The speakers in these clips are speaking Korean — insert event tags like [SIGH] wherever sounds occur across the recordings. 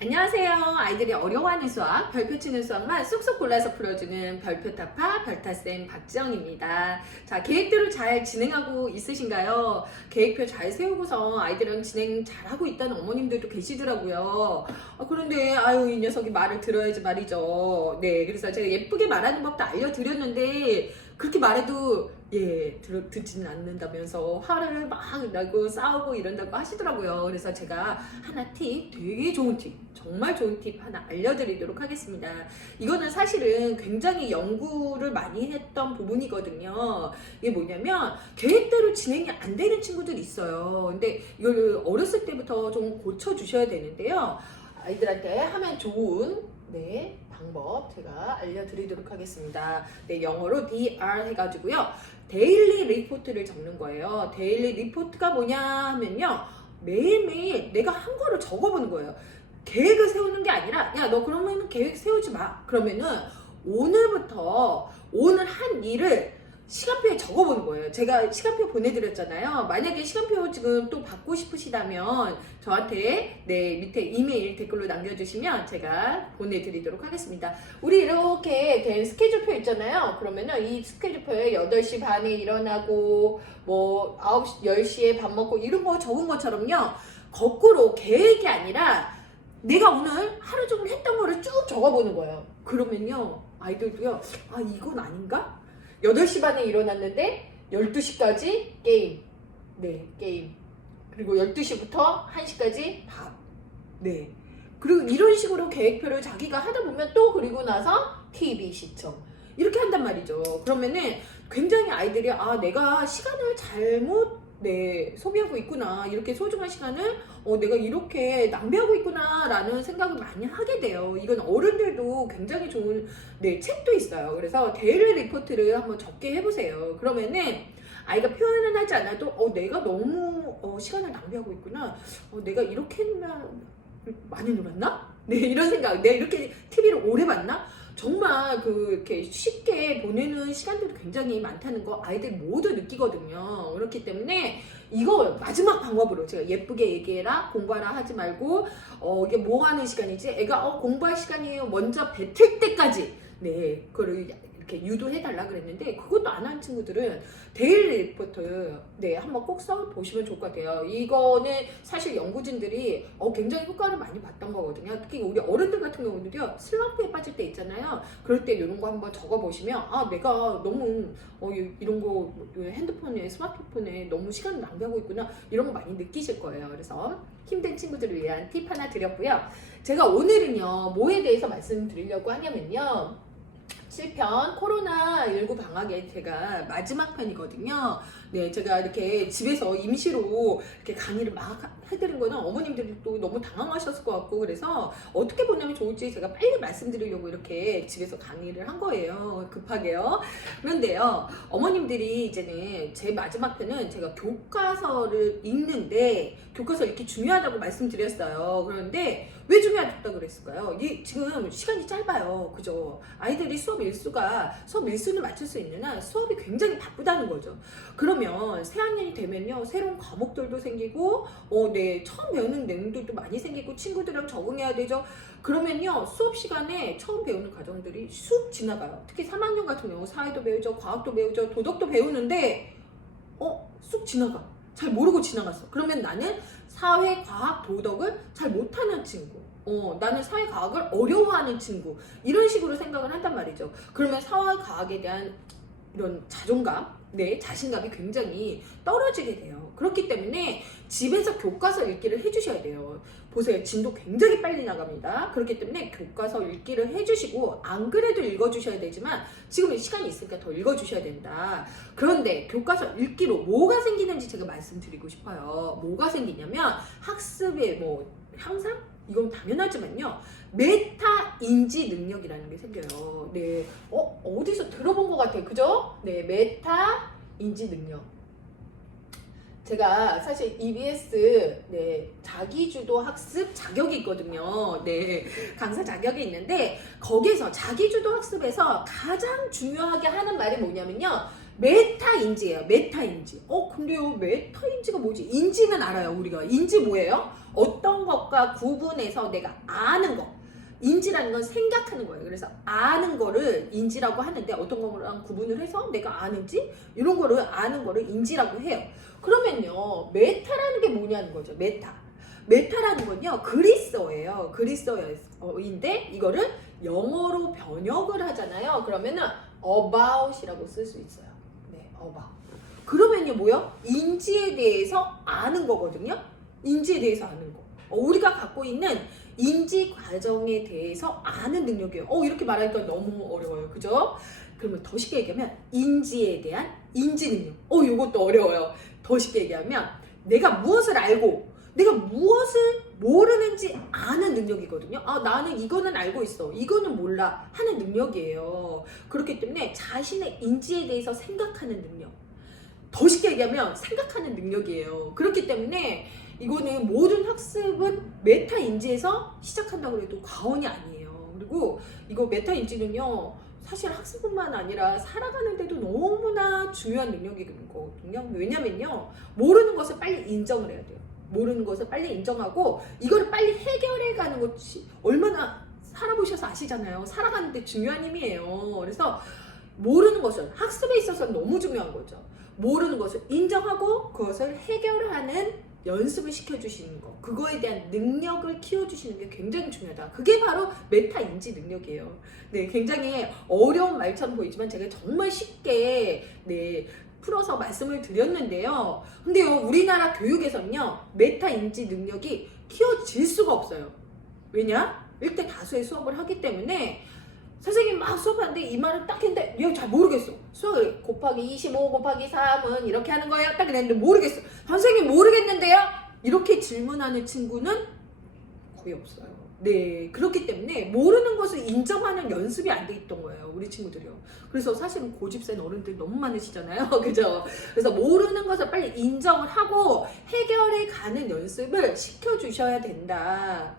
안녕하세요. 아이들이 어려워하는 수학, 별표 치는 수학만 쏙쏙 골라서 풀어주는 별표타파 별타쌤 박지영입니다. 자, 계획대로 잘 진행하고 있으신가요? 계획표 잘 세우고서 아이들은 진행 잘하고 있다는 어머님들도 계시더라고요. 아, 그런데, 아유, 이 녀석이 말을 들어야지 말이죠. 네, 그래서 제가 예쁘게 말하는 법도 알려드렸는데, 그렇게 말해도 예 들, 듣지는 않는다면서 화를 막 나고 싸우고 이런다고 하시더라고요. 그래서 제가 하나 팁 되게 좋은 팁 정말 좋은 팁 하나 알려드리도록 하겠습니다. 이거는 사실은 굉장히 연구를 많이 했던 부분이거든요. 이게 뭐냐면 계획대로 진행이 안 되는 친구들이 있어요. 근데 이걸 어렸을 때부터 좀 고쳐주셔야 되는데요. 아이들한테 하면 좋은 네 제가 알려드리도록 하겠습니다. 네 영어로 DR 해가지고요. 데일리 리포트를 적는 거예요. 데일리 리포트가 뭐냐 하면요. 매일매일 내가 한 거를 적어보는 거예요. 계획을 세우는 게 아니라 야 너 그러면 계획 세우지 마. 그러면은 오늘부터 오늘 한 일을 시간표에 적어보는 거예요. 제가 시간표 보내드렸잖아요. 만약에 시간표 지금 또 받고 싶으시다면 저한테 네 밑에 이메일 댓글로 남겨주시면 제가 보내드리도록 하겠습니다. 우리 이렇게 된 스케줄표 있잖아요. 그러면은 이 스케줄표에 8시 반에 일어나고 뭐 9시, 10시에 밥 먹고 이런 거 적은 것처럼요. 거꾸로 계획이 아니라 내가 오늘 하루 종일 했던 거를 쭉 적어보는 거예요. 그러면요. 아이들도요. 아, 이건 아닌가? 8시 반에 일어났는데 12시까지 게임. 네, 게임. 그리고 12시부터 1시까지 밥. 네. 그리고 이런 식으로 계획표를 자기가 하다 보면 또 그리고 나서 TV 시청. 이렇게 한단 말이죠. 그러면은 굉장히 아이들이 아, 내가 시간을 잘못 네, 소비하고 있구나. 이렇게 소중한 시간을 어, 내가 이렇게 낭비하고 있구나라는 생각을 많이 하게 돼요. 이건 어른들도 굉장히 좋은 네, 책도 있어요. 그래서 데일리 리포트를 한번 적게 해보세요. 그러면은 아이가 표현은 하지 않아도 어, 내가 너무 어, 시간을 낭비하고 있구나. 어, 내가 이렇게만 많이 놀았나? 네, 이런 생각. 내가 이렇게 TV를 오래 봤나? 정말 그 이렇게 쉽게 보내는 시간들이 굉장히 많다는 거 아이들 모두 느끼거든요. 그렇기 때문에 이거 마지막 방법으로 제가 예쁘게 얘기해라 공부하라 하지 말고 어 이게 뭐 하는 시간이지? 애가 어 공부할 시간이에요. 먼저 뱉을 때까지 네 그걸 이렇게 유도해 달라 그랬는데 그것도 안 한 친구들은 데일리 리포트 네 한번 꼭 써 보시면 좋을 것 같아요. 이거는 사실 연구진들이 어 굉장히 효과를 많이 봤던 거거든요. 특히 우리 어른들 같은 경우는요 슬럼프에 빠질 때 있잖아요. 그럴 때 이런 거 한번 적어 보시면 아 내가 너무 어 이- 이런 거 핸드폰에 스마트폰에 너무 시간을 낭비하고 있구나 이런 거 많이 느끼실 거예요. 그래서 힘든 친구들을 위한 팁 하나 드렸고요. 제가 오늘은요 뭐에 대해서 말씀드리려고 하냐면요. 7편 코로나19 방학에 제가 마지막 편이거든요. 네, 제가 이렇게 집에서 임시로 이렇게 강의를 막 해드린 거는 어머님들이 또 너무 당황하셨을 것 같고 그래서 어떻게 보냐면 좋을지 제가 빨리 말씀드리려고 이렇게 집에서 강의를 한 거예요. 급하게요. 그런데요, 어머님들이 이제는 제 마지막 편은 제가 교과서를 읽는데 교과서 읽기 중요하다고 말씀드렸어요. 그런데 왜 중요하다고 그랬을까요? 이 지금 시간이 짧아요. 그죠? 아이들이 수업 일수가 수업 일수는 맞출 수한 수업이 굉장히 바쁘다는 거죠. 그러면 새학년이 되면요. 새로운 과목들도 생기고 어, 네, 처음 배우는 내용들도 많이 생기고 친구들이랑 적응해야 되죠. 그러면요. 수업 시간에 처음 배우는 과정들이 쑥 지나가요. 특히 3학년 같은 경우 사회도 배우죠. 과학도 배우죠. 도덕도 배우는데 어, 쑥 지나가. 잘 모르고 지나갔어. 그러면 나는 사회, 과학, 도덕을 잘 못하는 친구. 어, 나는 사회 과학을 어려워하는 친구. 이런 식으로 생각을 한단 말이죠. 그러면 사회 과학에 대한 이런 자존감, 네, 자신감이 굉장히 떨어지게 돼요. 그렇기 때문에 집에서 교과서 읽기를 해주셔야 돼요. 보세요. 진도 굉장히 빨리 나갑니다. 그렇기 때문에 교과서 읽기를 해주시고, 안 그래도 읽어주셔야 되지만, 지금 시간이 있으니까 더 읽어주셔야 된다. 그런데 교과서 읽기로 뭐가 생기는지 제가 말씀드리고 싶어요. 뭐가 생기냐면, 학습의 뭐, 향상? 이건 당연하지만요. 메타 인지 능력이라는 게 생겨요. 네. 어, 어디서 들어본 것 같아요. 그죠? 네. 메타 인지 능력. 제가 사실 EBS 네, 자기주도 학습 자격이 있거든요. 네, 강사 자격이 있는데 거기서 자기주도 학습에서 가장 중요하게 하는 말이 뭐냐면요. 메타인지예요. 메타인지. 어, 근데요, 메타인지가 뭐지? 인지는 알아요, 우리가. 인지 뭐예요? 어떤 것 것과 구분해서 내가 아는 거. 인지라는 건 생각하는 거예요. 그래서 아는 거를 인지라고 하는데 어떤 거랑 구분을 해서 내가 아는지 이런 거를 아는 거를 인지라고 해요. 그러면요, 메타라는 게 뭐냐는 거죠. 메타. 메타라는 건요, 그리스어예요. 그리스어인데 이거를 영어로 번역을 하잖아요. 그러면은 about이라고 쓸 수 있어요. 네, about. 그러면요, 뭐요? 인지에 대해서 아는 거거든요. 인지에 대해서 아는 거. 어, 우리가 갖고 있는 인지 과정에 대해서 아는 능력이에요. 어, 이렇게 말하니까 너무 어려워요. 그죠? 그러면 더 쉽게 얘기하면 인지에 대한 인지 능력. 어, 이것도 어려워요. 더 쉽게 얘기하면 내가 무엇을 알고 내가 무엇을 모르는지 아는 능력이거든요. 아, 나는 이거는 알고 있어. 이거는 몰라. 하는 능력이에요. 그렇기 때문에 자신의 인지에 대해서 생각하는 능력. 더 쉽게 얘기하면 생각하는 능력이에요. 그렇기 때문에 이거는 모든 학습은 메타 인지에서 시작한다고 해도 과언이 아니에요. 그리고 이거 메타 인지는요. 사실 학습뿐만 아니라 살아가는 데도 너무나 중요한 능력이거든요. 왜냐면요. 모르는 것을 빨리 인정을 해야 돼요. 모르는 것을 빨리 인정하고 이거를 빨리 해결해 가는 것이 얼마나 살아보셔서 아시잖아요. 살아가는 데 중요한 힘이에요. 그래서 모르는 것은 학습에 있어서 너무 중요한 거죠. 모르는 것을 인정하고 그것을 해결하는 연습을 시켜주시는 거. 그거에 대한 능력을 키워주시는 게 굉장히 중요하다. 그게 바로 메타 인지 능력이에요. 네, 굉장히 어려운 말처럼 보이지만 제가 정말 쉽게 네, 풀어서 말씀을 드렸는데요. 근데요, 우리나라 교육에서는요, 메타 인지 능력이 키워질 수가 없어요. 왜냐? 일대 다수의 수업을 하기 때문에 선생님 막 수업하는데 이 말을 딱 했는데 얘 잘 모르겠어. 수학을 곱하기 25 곱하기 3은 이렇게 하는 거예요. 딱 그랬는데 모르겠어. 선생님 모르겠는데요. 이렇게 질문하는 친구는 거의 없어요. 네, 그렇기 때문에 모르는 것을 인정하는 연습이 안 돼 있던 거예요, 우리 친구들이요. 그래서 사실은 고집센 어른들 너무 많으시잖아요, [LAUGHS] 그죠? 그래서 모르는 것을 빨리 인정을 하고 해결해 가는 연습을 시켜주셔야 된다.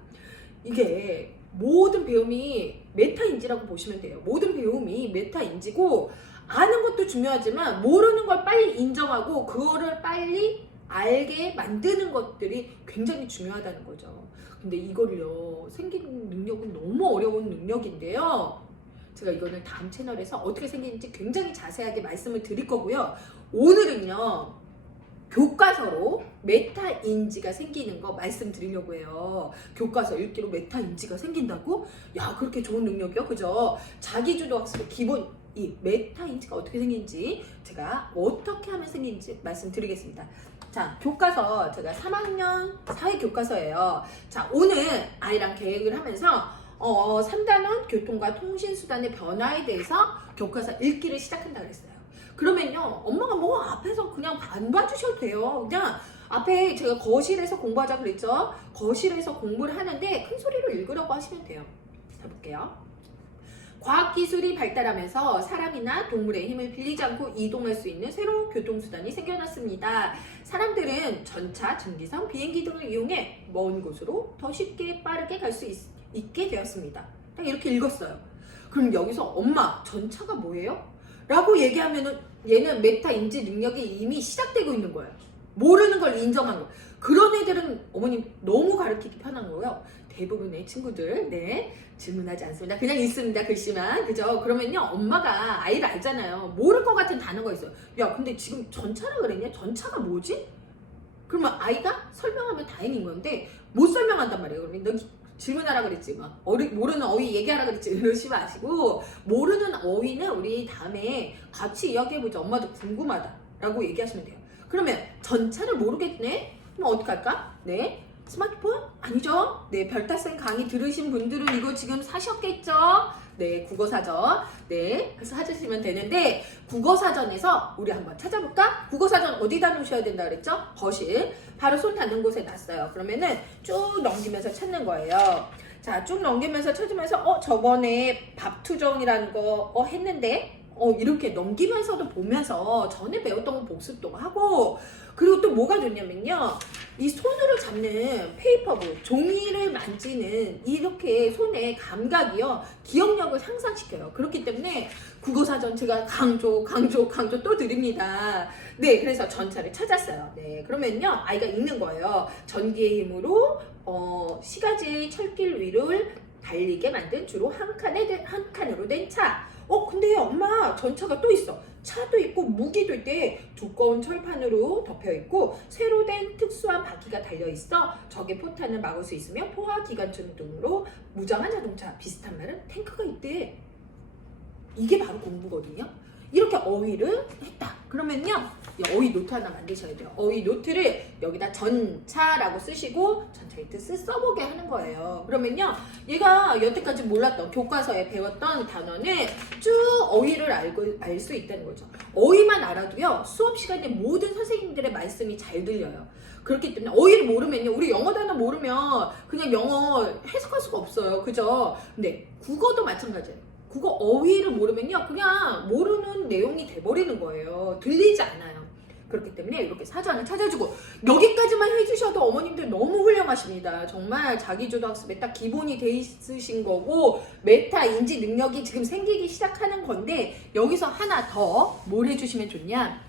이게 모든 배움이 메타인지라고 보시면 돼요. 모든 배움이 메타인지고 아는 것도 중요하지만 모르는 걸 빨리 인정하고 그거를 빨리 알게 만드는 것들이 굉장히 중요하다는 거죠. 근데 이거를요 생긴 능력은 너무 어려운 능력인데요. 제가 이거는 다음 채널에서 어떻게 생기는지 굉장히 자세하게 말씀을 드릴 거고요. 오늘은요 교과서로 메타 인지가 생기는 거 말씀드리려고 해요. 교과서 읽기로 메타 인지가 생긴다고? 야 그렇게 좋은 능력이요, 그죠? 자기주도 학습의 기본 이 메타 인지가 어떻게 생긴지 제가 어떻게 하면 생긴지 말씀드리겠습니다. 자, 교과서 제가 3학년 사회 교과서예요. 자, 오늘 아이랑 계획을 하면서 어, 3단원 교통과 통신 수단의 변화에 대해서 교과서 읽기를 시작한다 그랬어요. 그러면요, 엄마가 뭐 앞에서 그냥 안 봐주셔도 돼요. 그냥 앞에 제가 거실에서 공부하자 그랬죠? 거실에서 공부를 하는데 큰 소리로 읽으라고 하시면 돼요. 자, 볼게요. 과학기술이 발달하면서 사람이나 동물의 힘을 빌리지 않고 이동할 수 있는 새로운 교통수단이 생겨났습니다. 사람들은 전차, 전기선, 비행기 등을 이용해 먼 곳으로 더 쉽게 빠르게 갈 수 있게 되었습니다. 딱 이렇게 읽었어요. 그럼 여기서 엄마, 전차가 뭐예요? 라고 얘기하면은 얘는 메타 인지 능력이 이미 시작되고 있는 거예요. 모르는 걸 인정하는 거. 그런 애들은 어머님 너무 가르치기 편한 거예요. 대부분의 친구들, 네, 질문하지 않습니다. 그냥 있습니다. 글씨만. 그죠? 그러면요, 엄마가 아이를 알잖아요. 모를 것 같은 단어가 있어요. 야, 근데 지금 전차라 그랬냐? 전차가 뭐지? 그러면 아이가 설명하면 다행인 건데, 못 설명한단 말이에요. 그러면 너 질문하라 그랬지. 막, 어리, 모르는 어휘 얘기하라 그랬지. [LAUGHS] 이러지 마시고, 모르는 어휘는 우리 다음에 같이 이야기해보자. 엄마도 궁금하다. 라고 얘기하시면 돼요. 그러면 전차를 모르겠네? 그럼 어떡할까? 네. 스마트폰? 아니죠. 네, 별타쌤 강의 들으신 분들은 이거 지금 사셨겠죠? 네, 국어사전. 네, 그래서 찾으시면 되는데, 국어사전에서 우리 한번 찾아볼까? 국어사전 어디다 놓으셔야 된다 그랬죠? 거실. 바로 손 닿는 곳에 놨어요. 그러면은 쭉 넘기면서 찾는 거예요. 자, 쭉 넘기면서 찾으면서, 어, 저번에 밥투정이라는 거, 어, 했는데? 어, 이렇게 넘기면서도 보면서 전에 배웠던 거 복습도 하고, 그리고 또 뭐가 좋냐면요. 이 손으로 잡는 페이퍼북, 종이를 만지는 이렇게 손의 감각이요. 기억력을 향상시켜요. 그렇기 때문에 국어사전 제가 강조, 강조, 강조 또 드립니다. 네, 그래서 전차를 찾았어요. 네, 그러면요. 아이가 읽는 거예요. 전기의 힘으로 어, 시가지 철길 위를 달리게 만든 주로 한 칸에 된- 한 칸으로 된 차. 어 근데 엄마 전차가 또 있어. 차도 있고 무기도 있대. 두꺼운 철판으로 덮여 있고 새로 된 특수한 바퀴가 달려 있어. 적의 포탄을 막을 수 있으며 포화 기관총 등으로 무장한 자동차. 비슷한 말은 탱크가 있대. 이게 바로 공부거든요. 이렇게 어휘를 했다. 그러면요, 이 어휘 노트 하나 만드셔야 돼요. 어휘 노트를 여기다 전차라고 쓰시고 전차의 뜻을 써보게 하는 거예요. 그러면요, 얘가 여태까지 몰랐던 교과서에 배웠던 단어는 쭉 어휘를 알고 알 수 있다는 거죠. 어휘만 알아도요, 수업 시간에 모든 선생님들의 말씀이 잘 들려요. 그렇기 때문에 어휘를 모르면요, 우리 영어 단어 모르면 그냥 영어 해석할 수가 없어요. 그죠? 근데 국어도 마찬가지예요. 국어 어휘를 모르면요, 그냥 모르는 내용이 돼버리는 거예요. 들리지 않아요. 그렇기 때문에 이렇게 사전을 찾아주고 여기까지만 해주셔도 어머님들 너무 훌륭하십니다. 정말 자기주도 학습에 딱 기본이 돼 있으신 거고 메타 인지 능력이 지금 생기기 시작하는 건데 여기서 하나 더 뭘 해주시면 좋냐?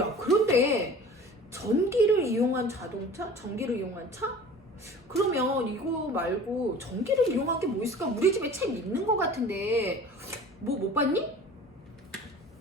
야 그런데 전기를 이용한 자동차, 전기를 이용한 차? 그러면 이거 말고 전기를 이용한 게 뭐 있을까? 우리 집에 책 있는 것 같은데 뭐 못 봤니?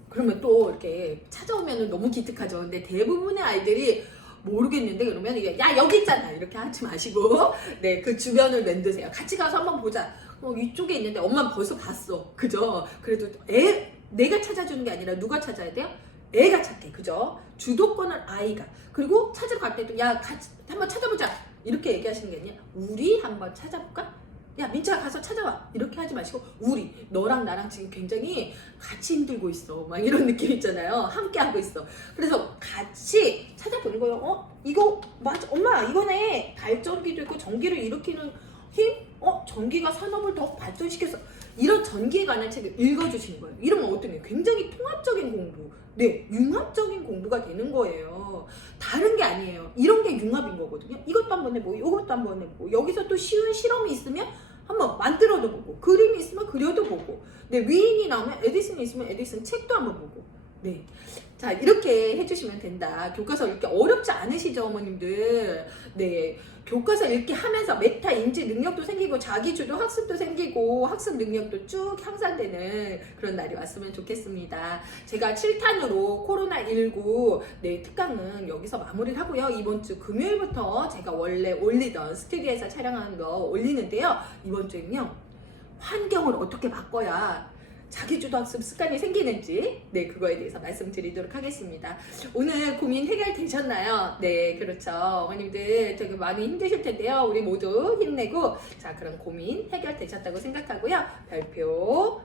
그러면 또 이렇게 찾아오면 너무 기특하죠. 근데 대부분의 아이들이 모르겠는데 그러면 야 여기 있잖아 이렇게 하지 마시고 [LAUGHS] 네 그 주변을 맴드세요. 같이 가서 한번 보자. 어 이쪽에 있는데 엄마 벌써 봤어. 그죠? 그래도 애 내가 찾아주는 게 아니라 누가 찾아야 돼요? 애가 찾게 그죠? 주도권을 아이가 그리고 찾으러 갈 때도 야 같이 한번 찾아보자 이렇게 얘기하시는 게 아니라 우리 한번 찾아볼까? 야 민철아 가서 찾아와. 이렇게 하지 마시고 우리 너랑 나랑 지금 굉장히 같이 힘들고 있어. 막 이런 느낌 있잖아요. 함께 하고 있어. 그래서 같이 찾아보는 거예요. 어? 이거 맞아. 엄마 이거네. 발전기도 있고 전기를 일으키는 힘? 어? 전기가 산업을 더 발전시켜서 이런 전기에 관한 책을 읽어주시는 거예요. 이러면 어떠냐 굉장히 통합적인 공부. 네 융합적인 공부가 되는 거예요. 다른 게 아니에요. 이런 게 융합인 거거든요. 이것도 한번 해보고 이것도 한번 해보고 여기서 또 쉬운 실험이 있으면 한번 만들어도 보고 그림이 있으면 그려도 보고 네 위인이 나오면 에디슨이 있으면 에디슨 책도 한번 보고 네. 자 이렇게 해주시면 된다 교과서 읽기 어렵지 않으시죠 어머님들 네 교과서 읽기 하면서 메타 인지 능력도 생기고 자기주도 학습도 생기고 학습 능력도 쭉 향상되는 그런 날이 왔으면 좋겠습니다 제가 7탄으로 코로나19 네, 특강은 여기서 마무리를 하고요. 이번 주 금요일부터 제가 원래 올리던 스튜디오에서 촬영하는 거 올리는데요. 이번 주에는요. 환경을 어떻게 바꿔야 자기주도 학습 습관이 생기는지 네 그거에 대해서 말씀드리도록 하겠습니다. 오늘 고민 해결되셨나요? 네 그렇죠 어머님들 되게 많이 힘드실 텐데요. 우리 모두 힘내고 자 그럼 고민 해결되셨다고 생각하고요. 별표